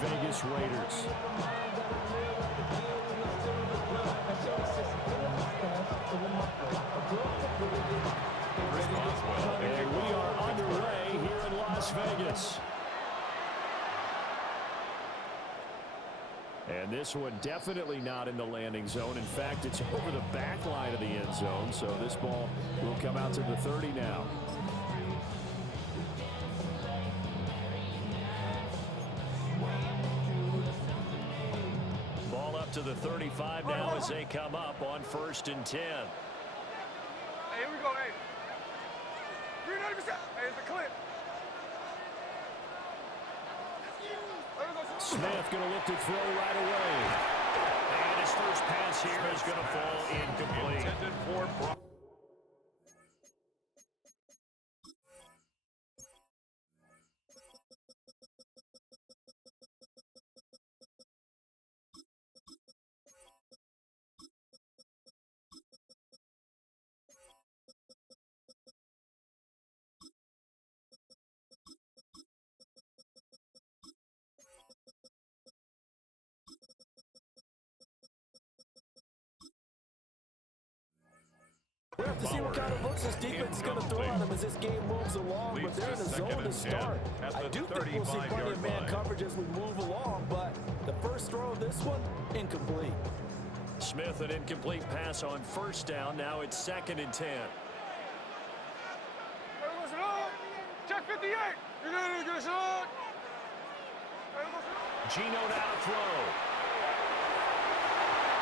Vegas Raiders. And we are underway here in Las Vegas. And this one definitely not in the landing zone. In fact, it's over the back line of the end zone. So this ball will come out to the 30 now. Ball up to the 35 now as they come up on 1st and 10. Hey, here we go, hey. 390%. Hey, it's a clip. Smith going to look to throw right away. And his first pass here is going to fall incomplete. Intended for Brock. We'll have to see what kind of looks this defense is going to throw at them as this game moves along, but they're in the zone to start. I do think we'll see plenty of man coverage as we move along, but the first throw of this one, incomplete. Smith, an incomplete pass on 1st down. Now it's 2nd and 10. Check 58. You're going to get a shot. Gino now to throw.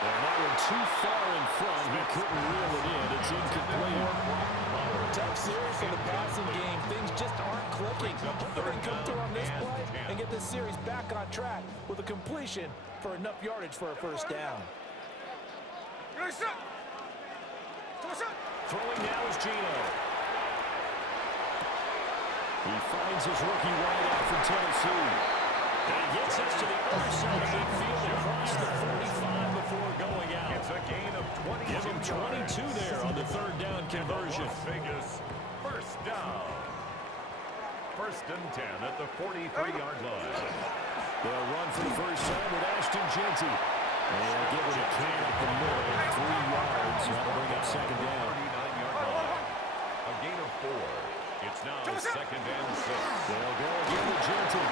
And that one too far in front. He couldn't reel it in. It's incomplete. Tough series for the passing game. Things just aren't clicking. They're going to come through on this play and get this series back on track with a completion for enough yardage for a 1st down. Throwing now is Gino. He finds his rookie wideout from Tennessee. And he gets us to the other side of midfield across the 45 before going out. It's a gain of 22. Give him 22 there on the 3rd down conversion. Las Vegas, 1st down. 1st and 10 at the 43-yard line. They'll run for the first time with Ashton Jeanty. And get what he can at the middle. 3 yards. That'll bring up 2nd down. 39-yard line. A gain of 4. It's now 2nd and 6. They'll go again with Jeanty.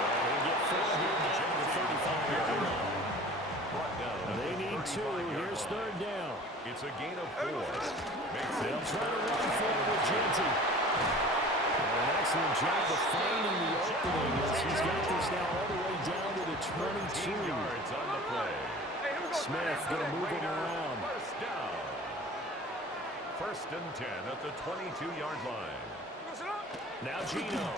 And he'll get 4 here down to the 35-yard line. They need 2. Here's 3rd down. It's a gain of 4. They'll try to run forward with Jeanty. An excellent job of finding the opening as he's got this now all the way down to the 22. Yards on the play. Smith going to move him around. 1st down. 1st and 10 at the 22-yard line. Now Gino.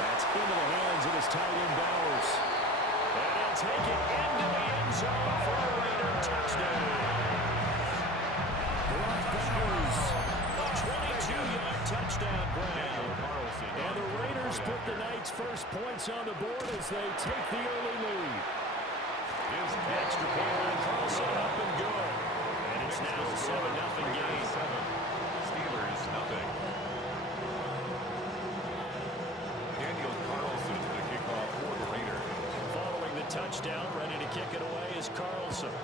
That's into the hands of his tight end Bowers. And he'll take it into the end zone for a Raider touchdown. Brock Bowers, a 22-yard touchdown grab. And the Raiders put the night's first points on the board as they take the early lead. His Extra point by Carlson, up and good. And it's now a 7-0 game. Steelers, nothing. Daniel Carlson to kick off for the Raiders. Following the touchdown, ready to kick it away is Carlson.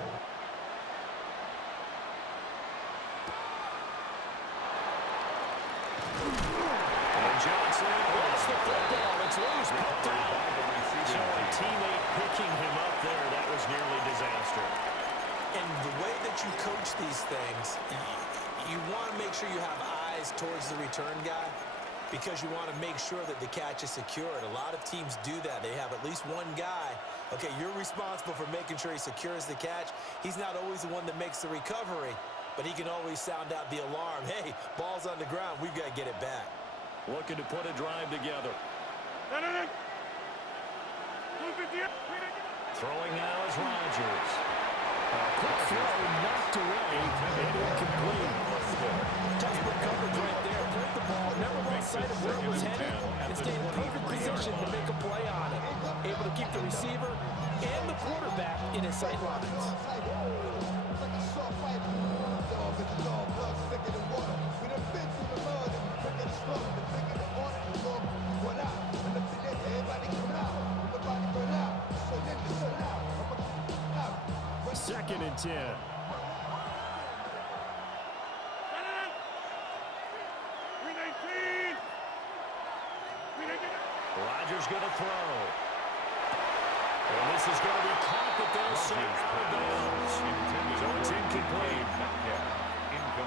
And Johnson lost the football. It's loose, pumped out. So a teammate picking him up there, that was nearly disaster. And the way that you coach these things, you want to make sure you have eyes towards the return guy because you want to make sure that the catch is secured. A lot of teams do that. They have at least one guy. Okay, you're responsible for making sure he secures the catch. He's not always the one that makes the recovery, but he can always sound out the alarm. Hey, ball's on the ground. We've got to get it back. Looking to put a drive together. Throwing now is Rodgers. A quick throw knocked away and incomplete. Touchdown coverage right there. Played the ball, never lost sight of where it was headed, and stayed in perfect position to make a play on it. Able to keep the receiver and the quarterback in his sight lines. 2nd and 10. Rodgers going to throw. And this is going to be caught, but they'll say out of bounds. So it's incomplete.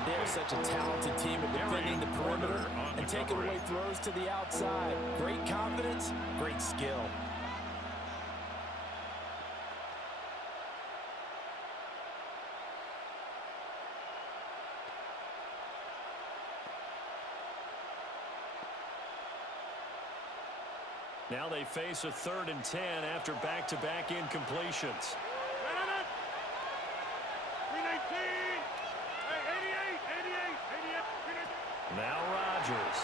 They're such a talented team at defending the perimeter and taking away throws to the outside. Great confidence, great skill. Now they face a 3rd and 10 after back-to-back incompletions. Now Rodgers.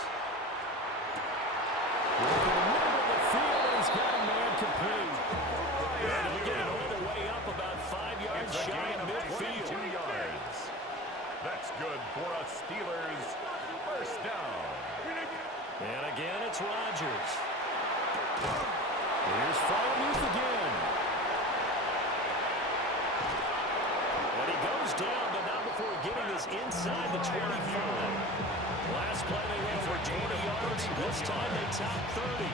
Working the middle of the field, and he's got a man complete. And he'll get it all the way up about 5 yards shy of midfield. 2 yards. That's good for a Steelers first down. And again, it's Rodgers. Here's Freiermuth again. And he goes down, but not before getting this inside the 25. Last play they went over 20 yards. This time they top 30.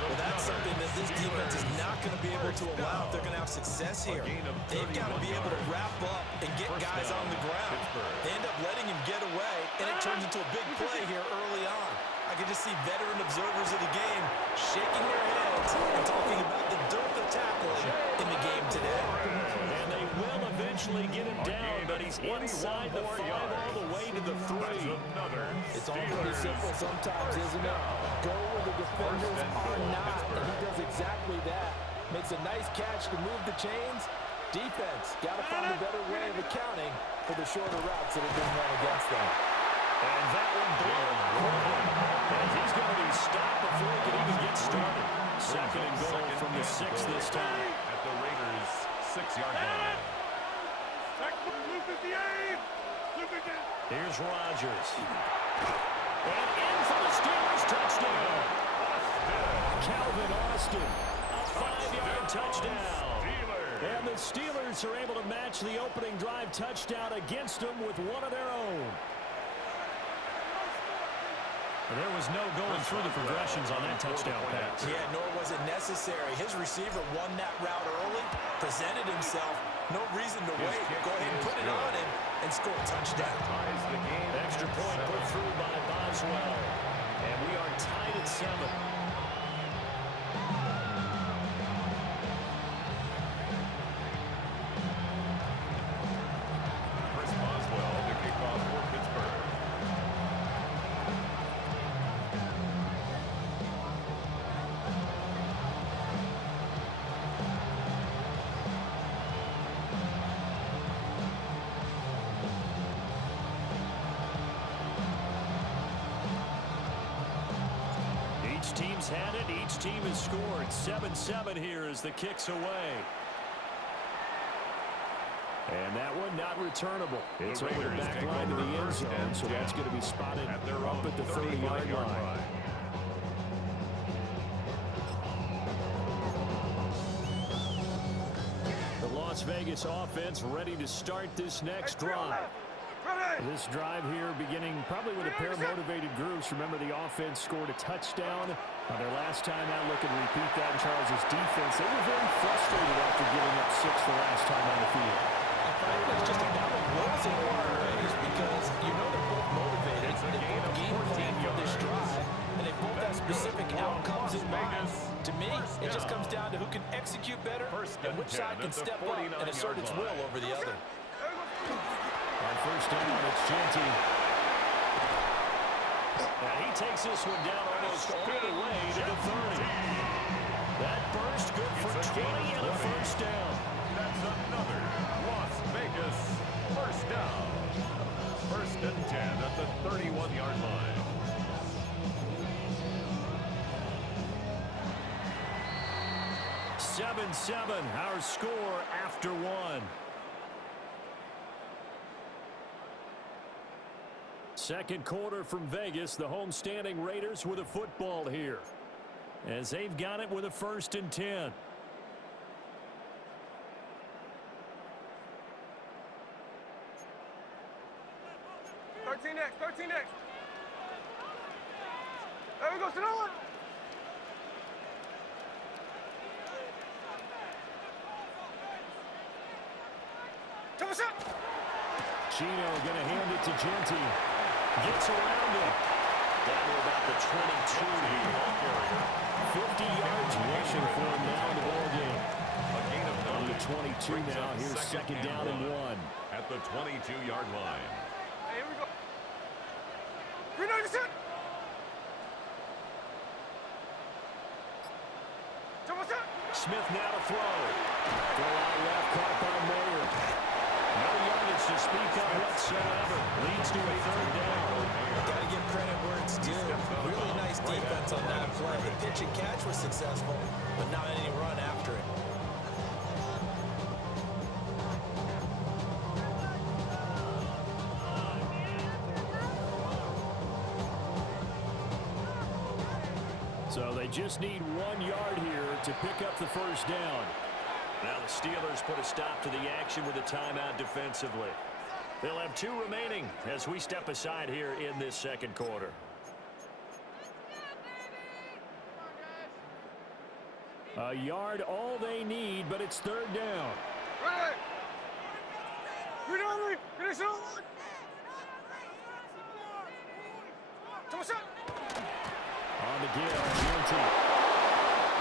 Well, that's something that this defense is not going to be able to allow if they're going to have success here. They've got to be able to wrap up and get guys on the ground. They end up letting him get away, and it turns into a big play here early on. I can just see veteran observers of the game shaking their heads and talking about the dearth of tackling in the game today. And they will eventually get him down, but he's inside the 5 all the way to the 3. It's all pretty simple sometimes, isn't it? Go where the defenders are not, and he does exactly that. Makes a nice catch to move the chains. Defense, got to find a better way of accounting for the shorter routes that have been run against them. And that one blown. And he's going to be stopped before he can even get started. 2nd and goal from the 6 this time. At the Raiders' 6-yard line. Here's Rodgers. And in for the Steelers touchdown. Calvin Austin, a 5-yard touchdown. And the Steelers are able to match the opening drive touchdown against them with one of their own. There was no going through the progressions on that touchdown pass. Yeah, nor was it necessary. His receiver won that route early, presented himself. No reason to wait. Go ahead and put it on him and score a touchdown. Extra point put through by Boswell. And we are tied at 7. Chris Boswell to kick off for Pittsburgh. Each team's had it. Each team has scored. 7-7 here as the kick's away. And that one not returnable. It's over the back line to the end zone, so that's going to be spotted up at the 30-yard line. The Las Vegas offense ready to start this next drive. This drive here beginning probably with a pair of motivated groups. Remember, the offense scored a touchdown on their last time out. Look and repeat that in Charles' defense. They were very frustrated after giving up 6 the last time on the field. I find it's just a battle of wills in a lot of ways because you know they're both motivated. They both game plan for this drive, and they both have specific outcomes in mind. To me, it just comes down to who can execute better and which side can step up and assert its will over the other. On first down, it's Jeanty. And he takes this one down almost all the way to the 30. That burst good for 20 and a first down. That's another Las Vegas first down. 1st and 10 at the 31-yard line. Seven, our score after 1. Second quarter from Vegas. The homestanding Raiders with a football here, as they've got it with a 1st and 10. Chino going to hand it to Genti. Gets around it. Down to about the 22 here. 50 yards rushing for him now in the ball game. A gain of On 9. the 22 Brings now. up Here's second down and 1. At the 22-yard line. Hey, here we go. Green 90%. Smith now to throw. Throw out left, caught by Mayer. No yardage to speak of whatsoever. Leads to a third down. Got to give credit where it's due. Really nice defense on that play. The pitch and catch was successful, but not any run after it. So they just need 1 yard here to pick up the first down. Now the Steelers put a stop to the action with a timeout defensively. They'll have 2 remaining as we step aside here in this second quarter. A yard all they need, but it's third down. Right. Green 90. Green 90. On the give, Genti.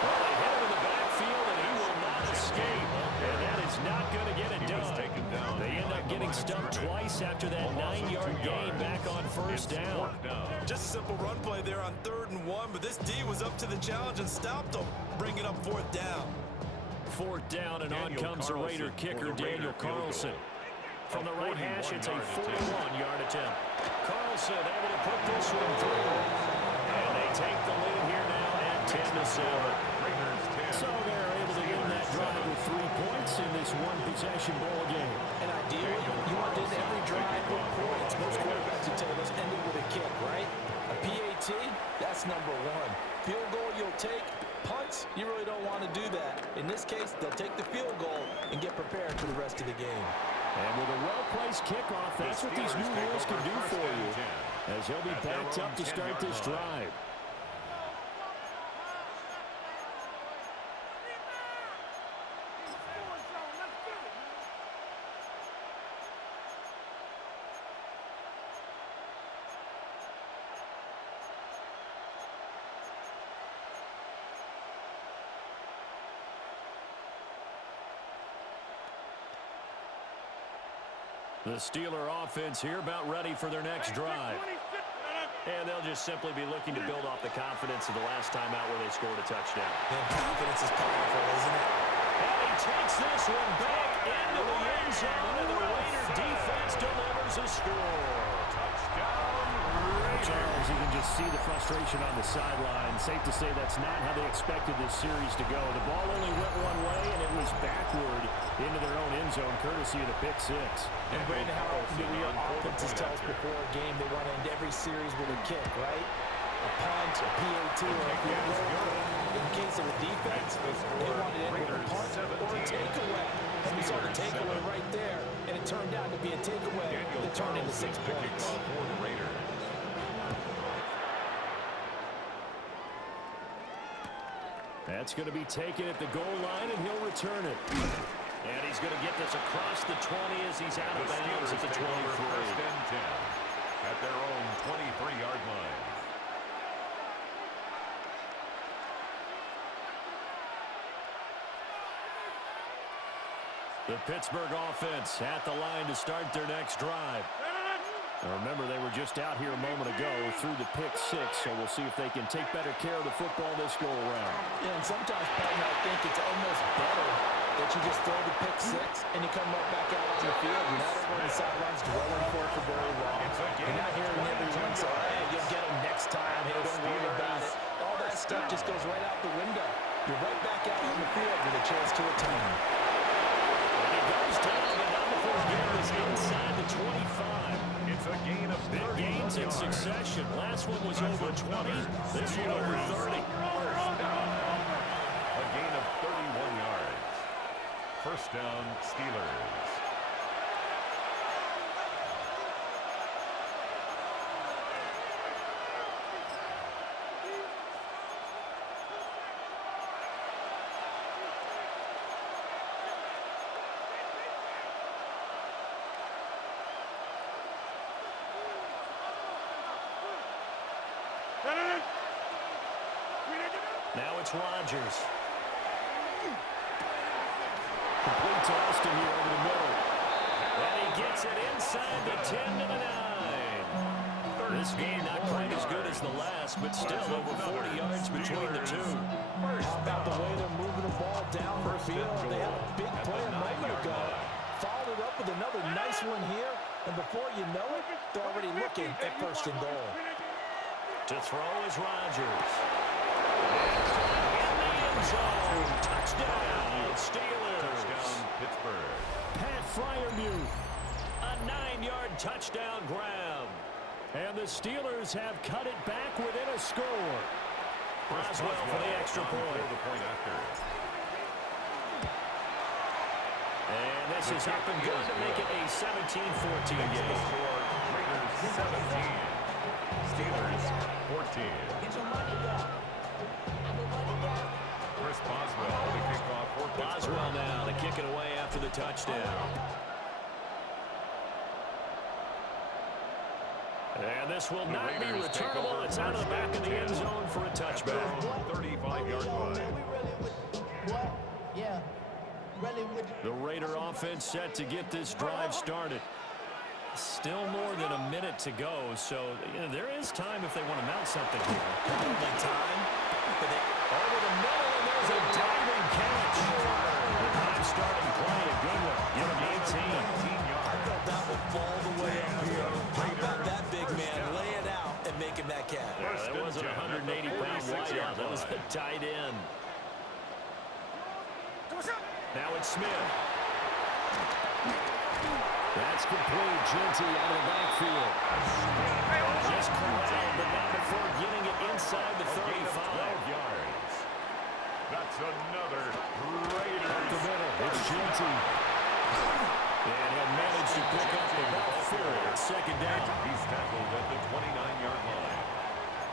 Well, they hit him in the backfield, and he will not escape. And that is not going to get it done. They end up getting stumped twice after that 9-yard gain back on first down. Just a simple run play there on 3rd and 1, but this D was up to the challenge and stopped them. Bring it up 4th down. 4th down, and on comes the Raider kicker, Daniel Carlson. From the right hash, it's a 41-yard attempt. Carlson able to put this one through. And they take the lead here now at 10-7. So they're able to end that drive with 3 points in this one-possession ball game. And ideally, you want to end every drive with points. Most quarterbacks would tell us end it with a kick, right? A PAT, that's number 1. Field goal you'll take. Punts, you really don't want to do that. In this case, they'll take the field goal and get prepared for the rest of the game. And with a well-placed kickoff, that's what these new rules can do for you, as he'll be backed up to start this drive. The Steeler offense here about ready for their next drive. And they'll just simply be looking to build off the confidence of the last time out where they scored a touchdown. And confidence is powerful, isn't it? And he takes this one back into the end zone, and the Raider defense delivers a score. Touchdown, Charles, you can just see the frustration on the sideline. Safe to say that's not how they expected this series to go. The ball only went one way, and it was backward into their own end zone, courtesy of the pick six. And Brandon, how often do your offenses tell us before a game they want to end every series with a kick, right? A punt, a PAT, or a field goal. In case of the defense, they wanted to end with a punt or a takeaway. And we saw the takeaway right there, and it turned out to be a takeaway that turned into 6 points. That's going to be taken at the goal line, and he'll return it. And he's going to get this across the 20 as he's out of bounds at the 23. First and 10 at their own 23-yard line. The Pittsburgh offense at the line to start their next drive. Now remember, they were just out here a moment ago through the pick six, so we'll see if they can take better care of the football this go-around. Yeah, and sometimes, partner, I think it's almost better that you just throw the pick six and you come right back out on the field. You're not over on the sidelines dwelling for it for very long. You're not hearing everyone say, hey, you'll get them next time. Hey, don't worry about it. All that stuff just goes right out the window. You're right back out on the field with a chance to atone. And he goes down, and now the first game is inside the 25. It's a gain of Big gains in succession. Last one was over 20. This one over 30. A gain of 31 yards. First down, Steelers. it's Rodgers. Complete to Austin here over the middle. And he gets it inside the 10 to the 9. This game not quite as good as the last, but still over 40 yards between the two. How about the way they're moving the ball down the field? They had a big play a moment ago. Followed it up with another nice one here. And before you know it, they're already looking at first and goal. To throw is Rodgers. In the end zone. Touchdown, Steelers. Touchdown, Pittsburgh. Pat Freiermuth. A 9-yard touchdown grab. And the Steelers have cut it back within a score. Boswell for the extra point. The point after. And this is up and good to make it a 17-14 game. Raiders 17. Steelers 14. Chris Boswell to kick off for Pittsburgh. Boswell now to kick it away after the touchdown. And this will not be returnable. It's out of the back of the end zone for a touchback. 35-yard line. The Raider offense set to get this drive started. Still more than a minute to go, so there is time if they want to mount something here. Probably time. But Over the middle, and there's a diving catch. The time-starting play, a good one. Give him 18. I thought that would fall the way up here. How about that big man laying out and making that catch? Yeah, that wasn't a 180-pound wideout. That was a tight end. Now it's Smith. That's complete. Genty out of the backfield. Just corralled, but not before getting it inside the 35. Yards. That's another Raiders. The middle. It's Genty. And he'll manage to pick up about 4. Second down. He's tackled at the 29-yard line.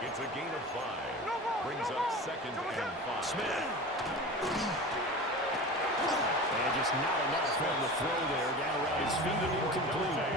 It's a gain of 5. Brings up second and 5. Smith. And just not enough on the throw there. Down around his feet and incomplete.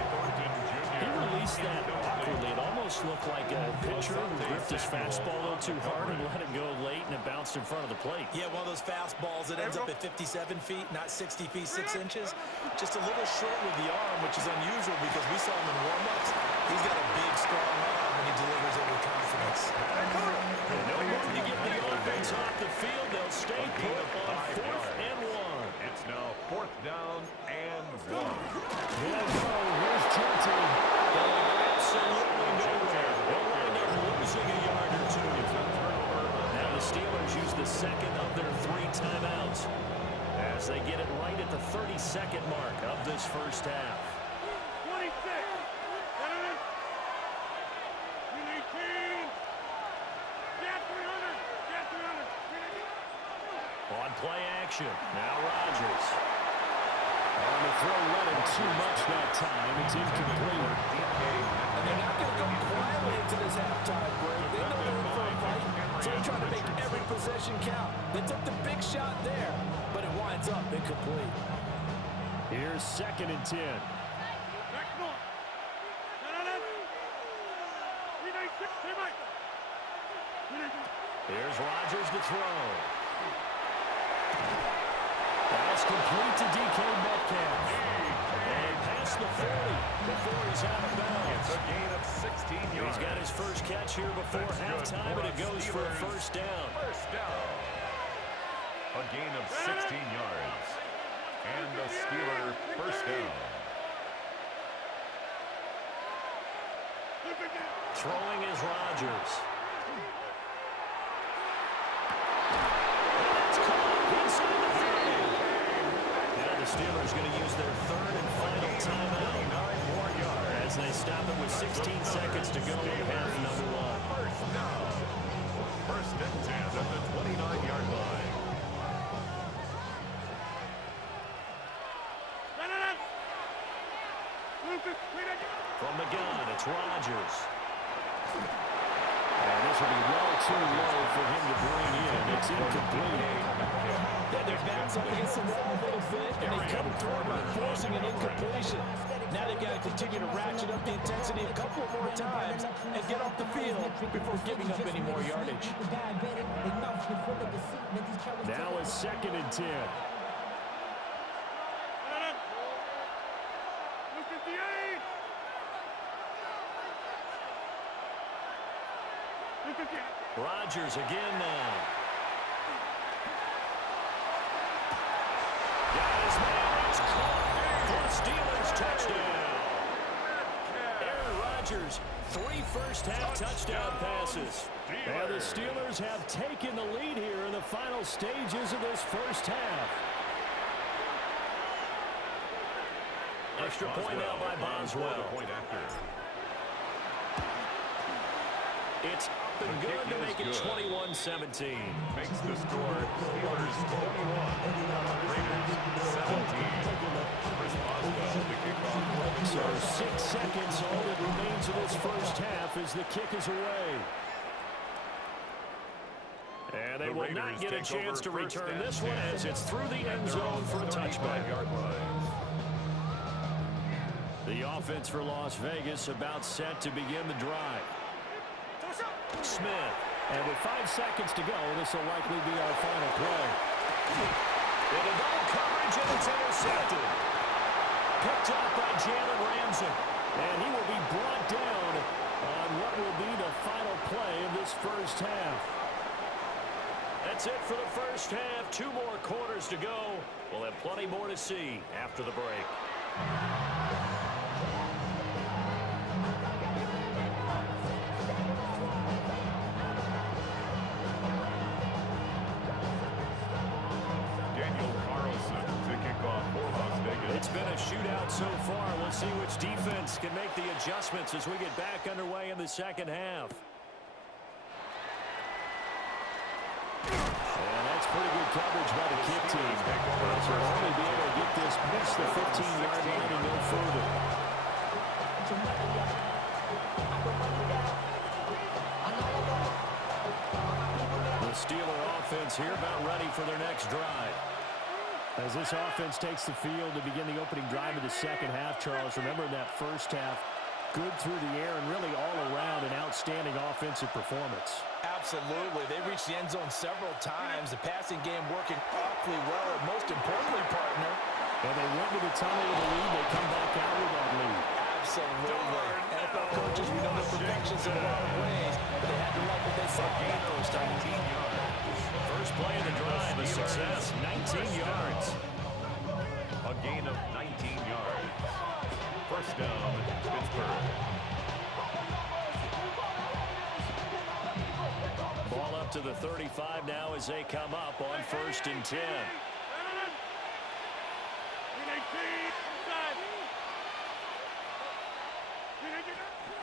He released that awkwardly. It almost looked like a pitcher who gripped his fastball a little too hard and let it go late, and it bounced in front of the plate. Yeah, one of those fastballs that ends up at 57 feet, not 60 feet, 6 inches. Just a little short with the arm, which is unusual because we saw him in warm-ups. He's got a big, strong arm when he delivers it with confidence. No more to get the offense off the field. They'll stay put on 4th and 1. It's now 4th down and 1. He'll go. Here's Genty. Going absolutely nowhere. They'll wind up losing a yard or 2. Now the Steelers use the second of their 3 timeouts as they get it right at the 32nd mark of this first half. 26. On play action. Now Rodgers. On the throw running too much that time. It's incomplete. And they're not going to go quietly into this halftime break. They know they're in for a fight, so they're trying to make every possession count. They took the big shot there, but it winds up incomplete. Here's 2nd and 10. Here's Rodgers to throw. That's complete to DK Metcalf. And past the 40 before he's out of bounds. It's a gain of 16 yards. He's got his first catch here before halftime, and it goes for a first down. First down. A gain of 16 yards. And the Steeler first down. Throwing is Rodgers. The Steelers going to use their 3rd and final timeout as they stop it with 16 seconds to go in half number 1. First down. 1st and 10 at the 29-yard line. From the gun, it's Rodgers. And this will be well too low for him to bring in. It's incomplete. Their backs up against the wall a little bit, and they come toward by forcing an incompletion. Now they've got to continue to ratchet up the intensity a couple more times and get off the field before giving up any more yardage. Now it's 2nd and 10. Rodgers again now. Got his man. It's caught for Steelers touchdown. Aaron Rodgers, 3 first-half touchdown passes. And the Steelers have taken the lead here in the final stages of this first half. Extra point now by Boswell. It's been good to make it 21-17. Makes the score Steelers 21, Raiders 17. Chris Boswell to kick off. So 6 seconds, all that remains of this first half as the kick is away. And they will not get a chance to return this one as it's through the end zone for a touchback. The offense for Las Vegas about set to begin the drive. Smith. And with 5 seconds to go, this will likely be our final play. Into double coverage, and it's intercepted. Picked up by Jalen Ramsey. And he will be brought down on what will be the final play of this first half. That's it for the first half. 2 more quarters to go. We'll have plenty more to see after the break. It's been a shootout so far. We'll see which defense can make the adjustments as we get back underway in the second half. And that's pretty good coverage by the kick team. So they'll only be able to get this past the 15-yard line and no further. The Steeler offense here about ready for their next drive. As this offense takes the field to begin the opening drive of the second half, Charles, remember that first half, good through the air and really all around an outstanding offensive performance. Absolutely. They reached the end zone several times. The passing game working awfully well, and most importantly, partner. And they went to the tunnel with a lead. They come back out with that lead. Absolutely. NFL coaches, we know the perfections in a lot of ways, but they had to like what they saw that first time. First play of the drive, a success, 19 yards. A gain of 19 yards. First down, Pittsburgh. Ball up to the 35 now as they come up on 1st and 10.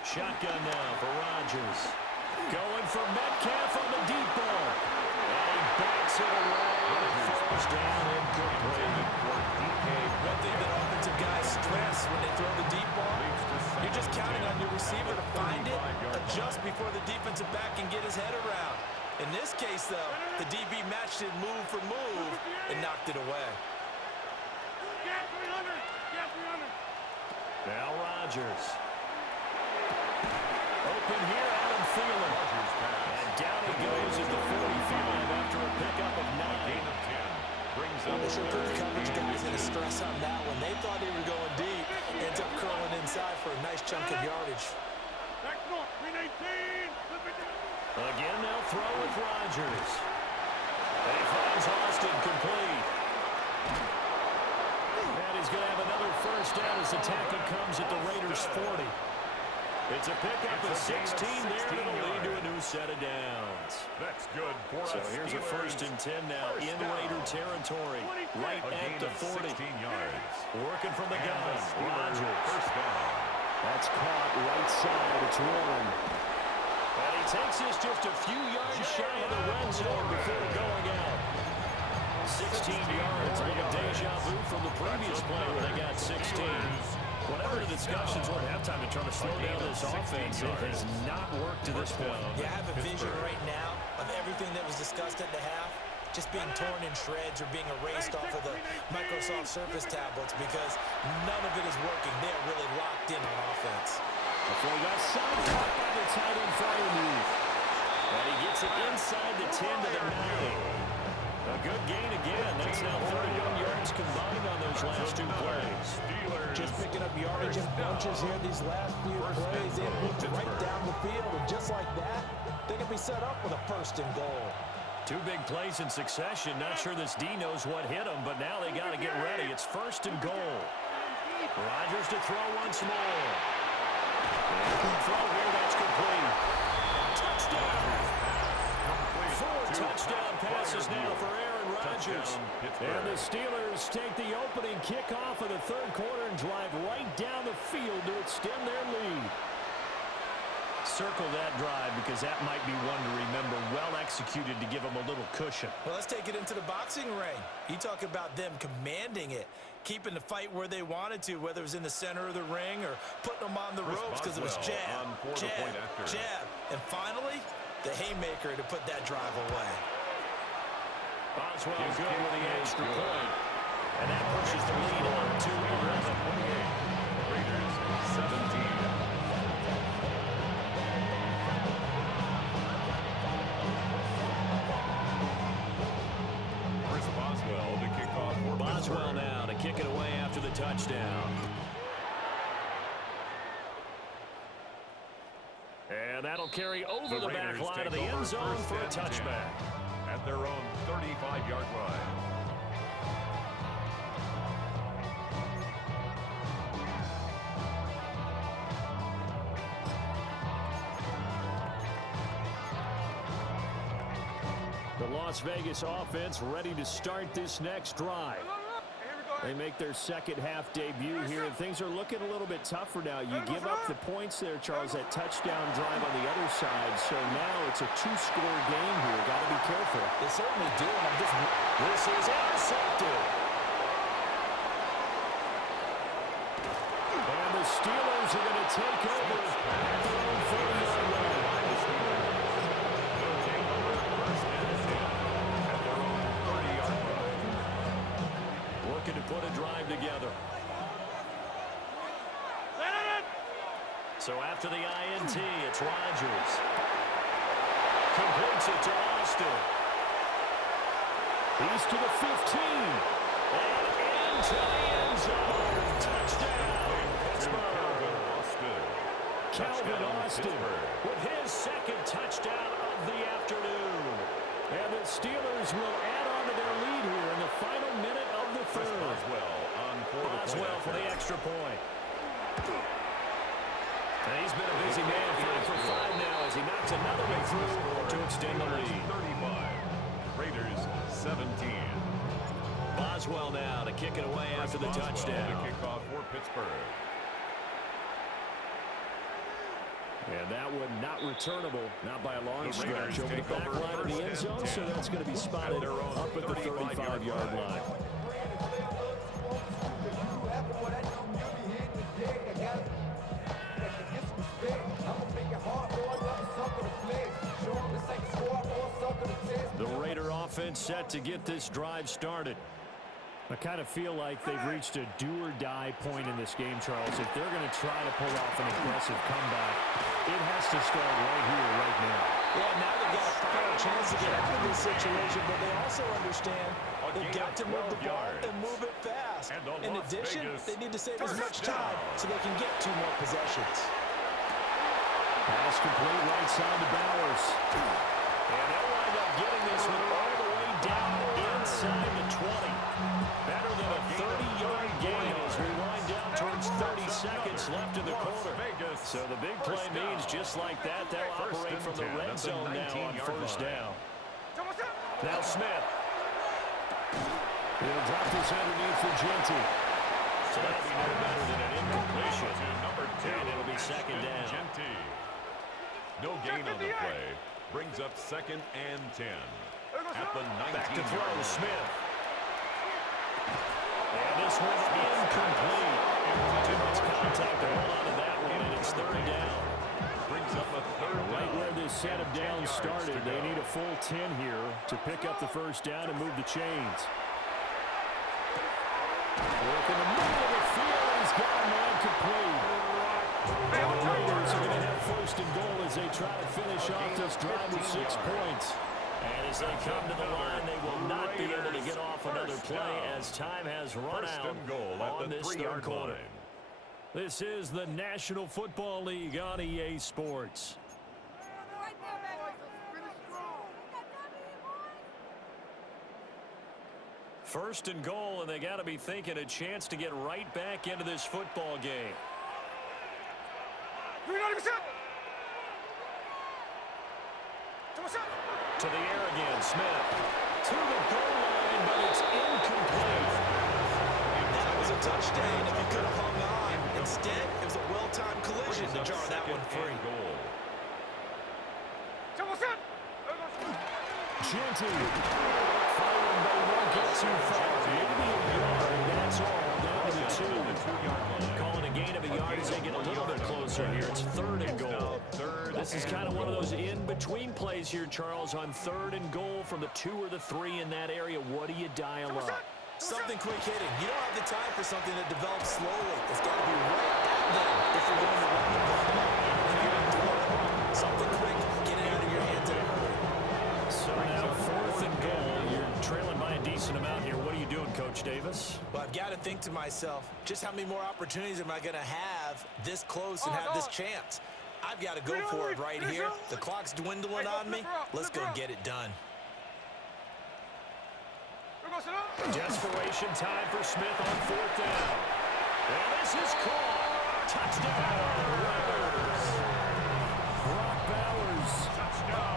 Shotgun now for Rodgers. Going for Metcalf on the deep ball. And he backs it away. Falls down incomplete. One thing that offensive guys stress when they throw the deep ball, you're just counting on your receiver to find it, adjust before the defensive back can get his head around. In this case, though, the DB matched it move for move and knocked it away. Now Rodgers. Open here, Adam Thielen. And down he goes at the 45 after a pickup of 9. Gain of 10. Brings up They should put the coverage guys in a stress on that one. They thought they were going deep. Ends up curling inside for a nice chunk of yardage. Again, they'll throw with Rodgers. And he finds Austin complete. And he's going to have another first down as the tackle comes at the Raiders' 40. It's a pickup of 16 there that'll lead to a new set of downs. That's good for So here's a 1st and 10 now in Raider territory. Right at the 40. 16 yards. Working from the gun. Rodgers. First down. That's caught right side. It's Warren. And he takes this just a few yards shy of the red zone before going out. 16 yards. A little deja vu from the previous play where they got 16. Whatever the discussions were at halftime to try to slow down this offense, it has not worked to this point. You have a vision right now of everything that was discussed at the half. just being torn in shreds or being erased off of the Microsoft Surface tablets because none of it is working. They're really locked in on offense. Before he got signed, caught by the tight end Freiermuth. And he gets it inside the 10 to the 9. A good gain again. That's now 31 yards combined on those last two plays. Just picking up yardage in bunches here these last few plays. They moved right down the field, and just like that, they can be set up with a 1st and goal. Two big plays in succession. Not sure this D knows what hit him, but now they got to get ready. It's 1st and goal. Rodgers to throw once more. Throw here, that's complete. Touchdown! 4 touchdown passes now for Aaron Rodgers. And the Steelers take the opening kickoff of the 3rd quarter and drive right down the field to extend their lead. Circle that drive because that might be one to remember. Well executed to give them a little cushion. Well, let's take it into the boxing ring. You talk about them commanding it, keeping the fight where they wanted to, whether it was in the center of the ring or putting them on the ropes because it was jab, jab, jab. And finally, the haymaker to put that drive away. Boswell good with the extra point. And that pushes the lead on to 11. Raiders 17. Chris Boswell to kick off for Boswell now to kick it away after the touchdown. And that'll carry over the back line of the end zone for a touchback. At their own 35-yard line. The Las Vegas offense ready to start this next drive. They make their second half debut here, and things are looking a little bit tougher now. You give up the points there, Charles, that touchdown drive on the other side. So now it's a 2-score game here. Got to be careful. They certainly do. And This is intercepted. And the Steelers are going to take over at their own 40-yard line. Looking to put a drive together. So after the INT, it's Rodgers. Completes it to Austin. He's to the 15. And into the end zone. Touchdown, Pittsburgh. Calvin Austin with his second touchdown of the afternoon. And the Steelers will add on to their lead here in the final minute of the third. Boswell for the extra point. And he's been a busy man, 5 for 5 now as he knocks another way through to extend the lead. 35. Raiders 17. Boswell now to kick it away after the touchdown. To kick off for Pittsburgh. And that one not returnable, not by a long stretch, over the back line of the end zone, so that's going to be spotted up at the 35-yard line. The Raider offense set to get this drive started. I kind of feel like they've reached a do-or-die point in this game, Charles. If they're going to try to pull off an impressive comeback, it has to start right here, right now. Yeah, now they've got a final chance to get out of this situation, but they also understand they've got to move the ball and move it fast. In addition, they need to save as much time so they can get 2 more possessions. Pass complete right side to Bowers. And they'll wind up getting this one all the way down inside the 20. Better than a 30-yard gain as we wind down towards 30 seconds left in the quarter. So the big play means just like that, they'll operate from the red zone now on first down. Now Smith. He'll drop this underneath for Genty. So that'll be no better than an incompletion. And it'll be second down. Genty. No gain on the play. Brings up 2nd and 10. At the 19. Back to throw, Smith. And this one incomplete. Too much contact to hold on to that one, and it's 3rd down. Brings up a third Right down. where this set of downs started, they need a full 10 here to pick up the first down and move the chains. Work in the middle of the field, he's got a man complete. And the Raiders are going to have first and goal as they try to finish off this drive with 6 points. And as they come to the line, they will not be able to get off another play as time has run First out and goal at on the this 3-yard third quarter. line. This is the National Football League on EA Sports. First and goal, and they got to be thinking a chance to get right back into this football game. To the air again, Smith. To the goal line, but it's incomplete. That was a touchdown if he could have hung on. Instead, it was a well-timed collision to jar that one free. Goal. Genty. Firing, but he won't get too far. Maybe a yard, that's all. Down to the 2. Calling a gain of a yard as they get a little bit closer here. It's third and goal. This is kind of one of those in-between plays here, Charles, on third and goal from the 2 or the 3 in that area. What do you dial up? Something quick hitting. You don't have the time for something that develops slowly. It's got to be right at them if you're going to run the ball. If you're going to throw it, something quick, get it out of your hands in a hurry. So now fourth and goal. You're trailing by a decent amount here. What are you doing, Coach Davis? Well, I've got to think to myself, just how many more opportunities am I going to have this close and have this chance? I've got to go for it right here. The clock's dwindling on me. Let's go get it done. Desperation time for Smith on fourth down. And this is caught. Touchdown, Raiders. Brock Bowers,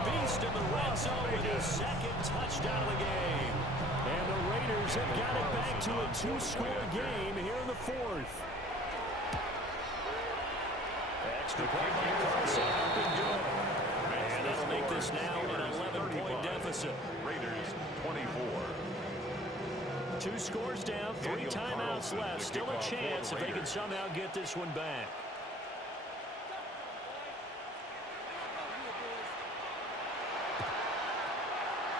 beast in the red zone with his second touchdown of the game. And the Raiders have got it back to a 2-score game here in the fourth. Extra point by Carson, up and good. And that'll make this now an 11-point deficit. Raiders 24. 2 scores down, 3 timeouts left. Still a chance if they can somehow get this one back.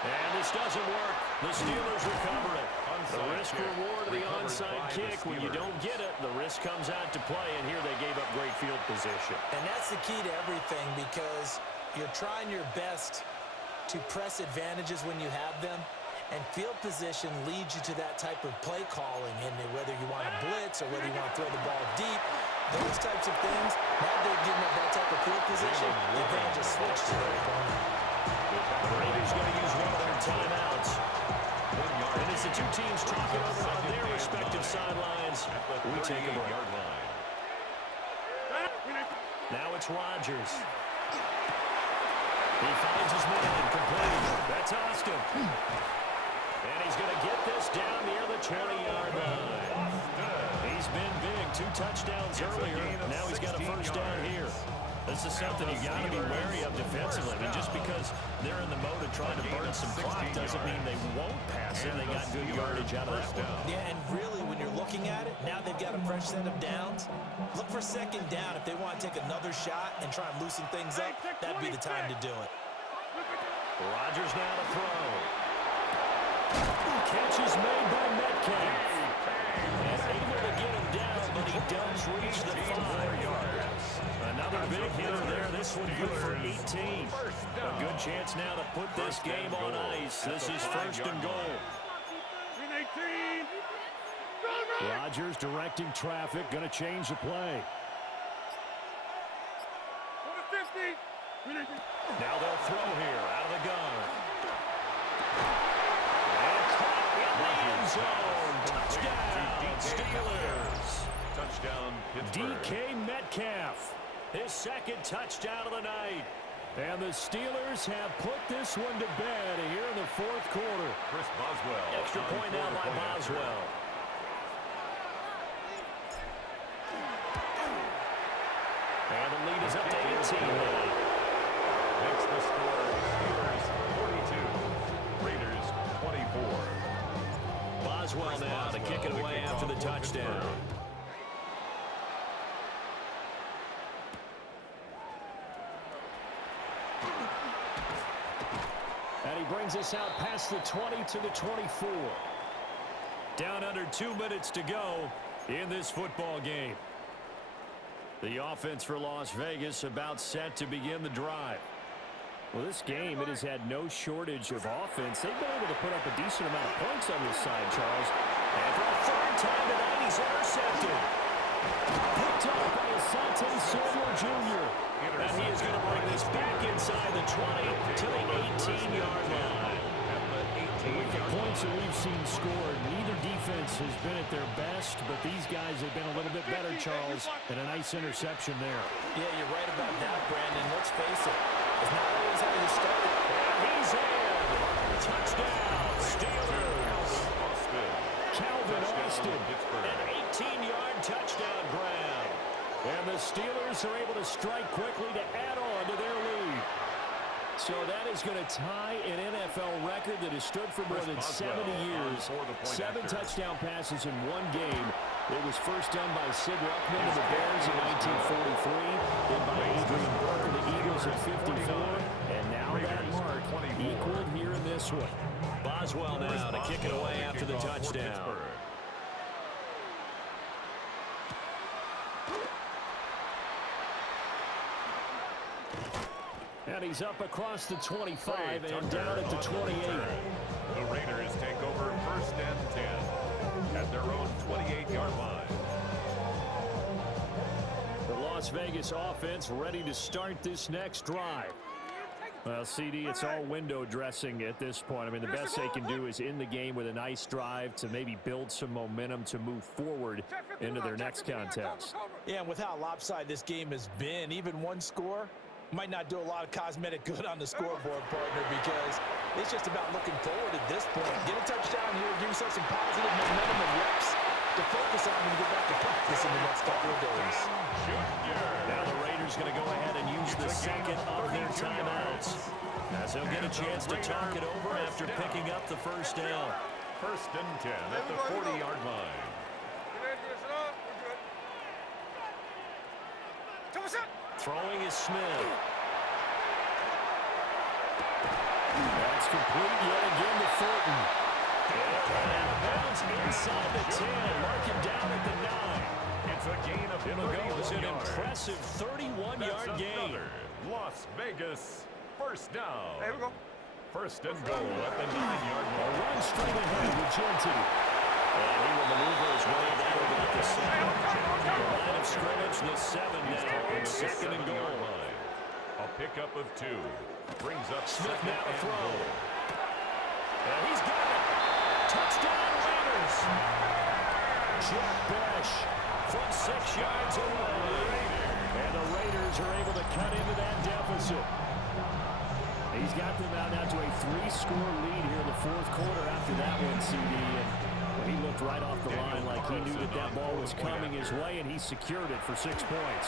And this doesn't work. The Steelers recover it. The risk-reward of the onside kick. When you don't get it, the risk comes out to play, and here they gave up great field position. And that's the key to everything because you're trying your best to press advantages when you have them. And field position leads you to that type of play calling, and whether you want to blitz or whether you want to throw the ball deep, those types of things, now they've given up that type of field position, the advantage is switched to their opponent. The Raiders going to use one of their timeouts. And as the two teams talk it over on their respective sidelines, we take a break. Now it's Rodgers. He finds his man, complete. That's Austin. And he's going to get this down near the 20-yard line. He's been big, 2 touchdowns earlier. Now he's got a first down here. This is something you got to be wary of defensively. I mean, just because they're in the mode of trying to burn some clock doesn't mean they won't pass it. They got good yardage out of that one. Yeah, and really, when you're looking at it, now they've got a fresh set of downs. Look for second down. If they want to take another shot and try and loosen things up, that'd be the time to do it. Rodgers now to throw. Catch is made by Metcalf. And able to get him down, but he does reach the 5 yards. Another big hitter there. This one good for 18. A good chance now to put this game on ice. This is first and goal. Rodgers directing traffic. Going to change the play. Now they'll throw here out of the gun. And caught in the end zone. Touchdown, Steelers. Touchdown, Pittsburgh. DK Metcalf, his second touchdown of the night. And the Steelers have put this one to bed here in the fourth quarter. Chris Boswell. Extra point now by Boswell. And the lead is up to 18 now. Makes the score Steelers 42, Raiders 24. Boswell now to kick it away after the touchdown. brings us out past the 20 to the 24. Down under 2 minutes to go in this football game. The offense for Las Vegas about set to begin the drive. Well, this game, it has had no shortage of offense. They've been able to put up a decent amount of points on this side, Charles. And for the third time tonight, he's intercepted. Picked up by Asante Samuel Jr. And he is going to bring this back inside the 20 to the 18-yard line. With the points that we've seen scored, neither defense has been at their best, but these guys have been a little bit better, Charles, and a nice interception there. Yeah, you're right about that, Brandon. Let's face it. It's not always how you start it. And he's in. Touchdown, Steelers. Calvin Austin, an 18-yard touchdown grab. And the Steelers are able to strike quickly to add on to their lead. So that is going to tie an NFL record that has stood for more than 70 years. 7 touchdown passes in one game. It was first done by Sid Ruckman of the Bears in 1943, then by Adrian Burke of the Eagles at 54, and now that mark equaled here in this one. Boswell now to kick it away after the touchdown. And he's up across the 25 and down at the 28. The Raiders take over 1st and 10 at their own 28-yard line. The Las Vegas offense ready to start this next drive. Well, CD, it's all window dressing at this point. I mean, the best they can do is in the game with a nice drive to maybe build some momentum to move forward into their next contest. Yeah, and with how lopsided this game has been, even one score might not do a lot of cosmetic good on the scoreboard, partner, because it's just about looking forward at this point. Get a touchdown here, give yourself some positive momentum and reps to focus on when you get back to practice in the next couple of days. Now the Raiders going to go ahead and use the second of their timeouts, as they'll get a chance to talk it over after picking up the first down. 1st and 10 at the 40-yard line. Throwing is Smith. That's complete yet again to Fulton. And out of bounds inside the 10. Mark him down at the 9. It's a gain of 31 yards. It's an impressive 31-yard gain. Las Vegas 1st down. Here we go. 1st and goal at the 9-yard A line. run straight ahead with Genty. And he will maneuver his way down about the 7. The line of scrimmage, the 7 now. 2nd and goal. A pickup of 2. Brings up Smith now to throw. goal. And he's got it. Touchdown Raiders. Jack Bash from 6 yards away. And the Raiders are able to cut into that deficit. He's got them out now to a 3-score lead here in the 4th quarter after that one, CD. And he looked right off the line like he knew that that ball was coming his way, and he secured it for 6 points.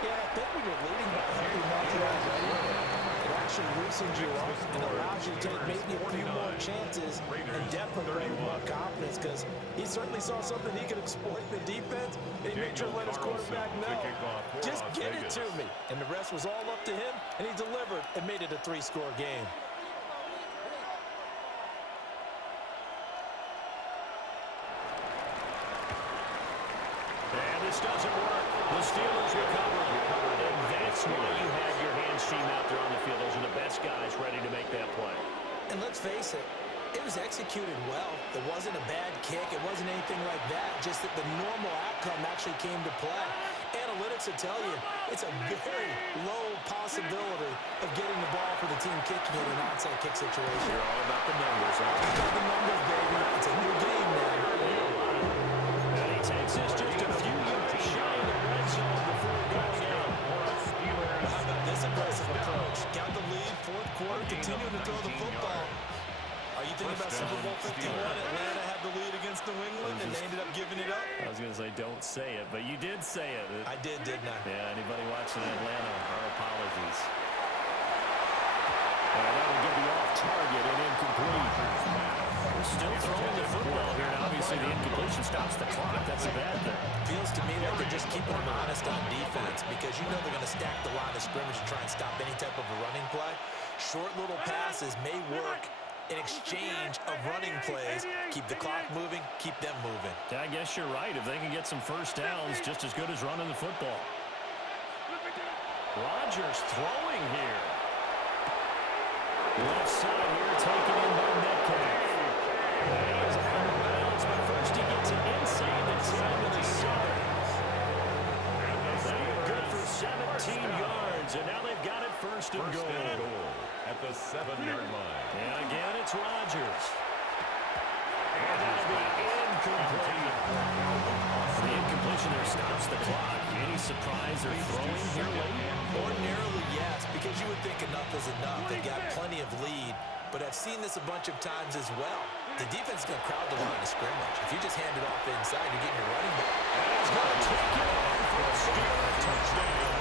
Yeah, I think when you're leading by a healthy margin, it actually loosens you up and allows you to take maybe a few more chances and definitely bring more confidence, because he certainly saw something he could exploit in the defense, and he made sure to let his quarterback know, just get it to me. And the rest was all up to him, and he delivered and made it a 3-score game. And this doesn't work. The Steelers recover. And that's why you have your hands team out there on the field. Those are the best guys ready to make that play. And let's face it, it was executed well. It wasn't a bad kick. It wasn't anything like that. Just that the normal outcome actually came to play. Analytics will tell you it's a very low possibility of getting the ball for the team kicking in an onside kick situation. You're all about the numbers, huh? All about the numbers, baby. It's a new game now. And he takes this just a few yards shy of the red zone before going out. How about this aggressive approach? Got the lead, 4th quarter, continuing to throw the football. Are you thinking about Super Bowl 51? Atlanta had the lead against New England, and they ended up giving it up? I was going to say, don't say it, but you did say it. I did, didn't I? Yeah, anybody watching Atlanta, our apologies. And that will get the off-target and incomplete. We're still throwing the football here, and obviously the incompletion stops the clock. That's a bad thing. Feels to me like they're just keeping them honest on defense, because you know they're going to stack the line of scrimmage and try and stop any type of a running play. Short little passes may work in exchange of running plays. Keep the clock moving, keep them moving. I guess you're right. If they can get some first downs, just as good as running the football. Rodgers throwing here. Left side here, taken in by Metcalf. He's out of bounds, but first he gets it inside the 10 to the 7. Good for 17 yards, and now they've got it first and goal. At the 7-yard line. And again, it's Rodgers. And that'll be incomplete. The incompletion there stops the clock. Any surprise or throwing here late? Ordinarily, yes, because you would think enough is enough. They've got plenty of lead, but I've seen this a bunch of times as well. The defense is going to crowd the line of scrimmage. If you just hand it off inside, you're getting your running back. And he's going to take it on for a Steeler touchdown.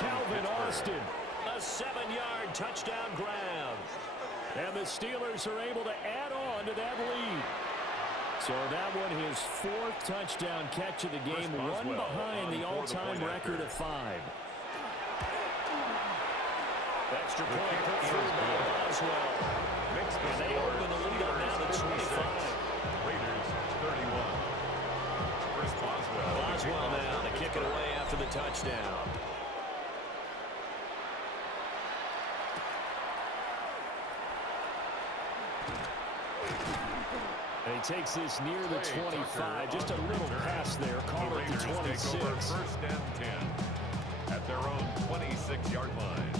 Calvin Austin, a 7-yard touchdown grab. And the Steelers are able to add on to that lead. So that one, his 4th touchdown catch of the game, one behind the all-time record of 5. Extra point put through by Boswell. And they open the lead up now to 25. Raiders 31. Chris Boswell. Boswell now to kick it away after the touchdown. And he takes this near the 25. Just a little pass there. Call it the 26. Take over first and 10 at their own 26-yard line.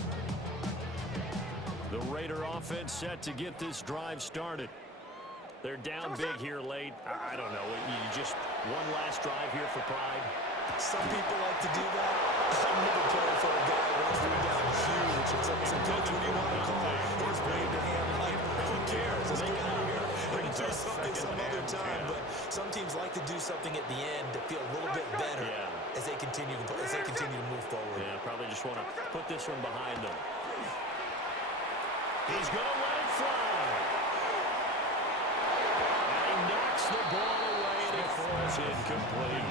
The Raider offense set to get this drive started. They're down big here late. I don't know. You just one last drive here for pride. Some people like to do that. I've never played for a guy who runs me down huge. And so, coach, what do you want to call? Here's wave to him. Like, who cares? Let's get out of here. We can do something some other time. But some teams like to do something at the end to feel a little bit better as they continue to move forward. Yeah, probably just want to put this one behind them. He's going to let it fly. And he knocks the ball away and it falls incomplete.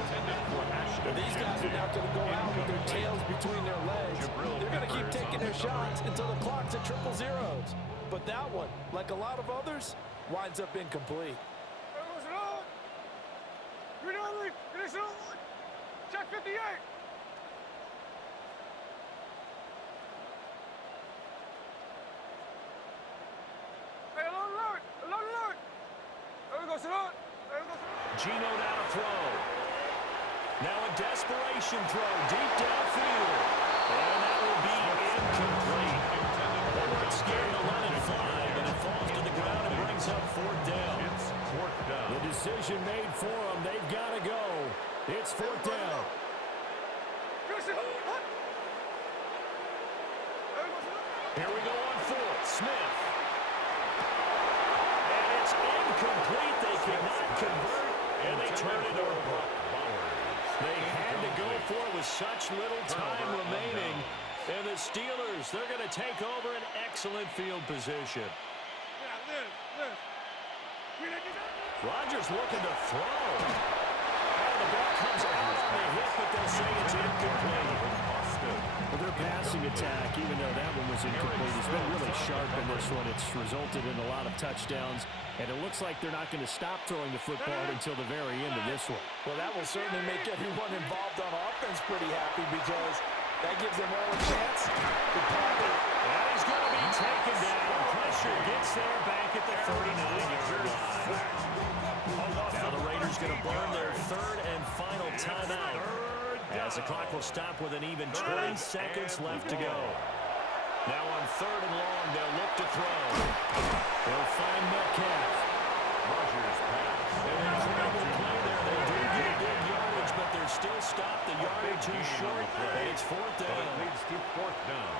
Well, these guys are not going to go out with their tails between their legs. They're going to keep taking their shots until the clock's at 0-0. But that one, like a lot of others, winds up incomplete. Check 58. Hey, alert! Alert! There we go, Salon. There we go, Salon. Gino now to throw. Now a desperation throw deep downfield. And that will be incomplete. They weren't scared to let it fly, but it falls to the ground and brings up 4th down. It's 4th down. The decision made for them. They've got to go. It's 4th down. Here we go on 4th. Smith. And it's incomplete. They cannot convert, and they turn it over. They had to go for it with such little time remaining. And the Steelers, they're going to take over an excellent field position. Rodgers looking to throw. And the ball comes out on the hit, but they'll say it's incomplete. Well, their passing attack, even though that one was incomplete, has been really sharp in this one. It's resulted in a lot of touchdowns, and it looks like they're not going to stop throwing the football until the very end of this one. Well, that will certainly make everyone involved on offense pretty happy because that gives them all a chance to pop it. And he's going to be taken down. Pressure gets there back at the 39-yard line. Now the Raiders going to burn their 3rd and final timeout, as the clock will stop with an even 20 seconds left to go. Now on 3rd and long, they'll look to throw. They'll find Metcalf. Rodgers pass. An incredible play there. They do get good yardage, but they're still stopped the yardage too short. And it's 4th But down. it leads to 4th down.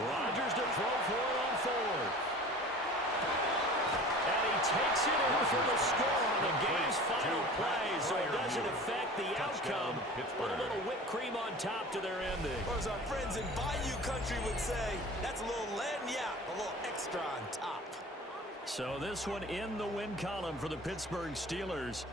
Rodgers to throw for it on 4th. And he takes it in for the score on the game's final play, so it doesn't affect the outcome, but a little whipped cream on top to their ending. Or as our friends in Bayou Country would say, that's a little lagniappe, a little extra on top. So this one in the win column for the Pittsburgh Steelers.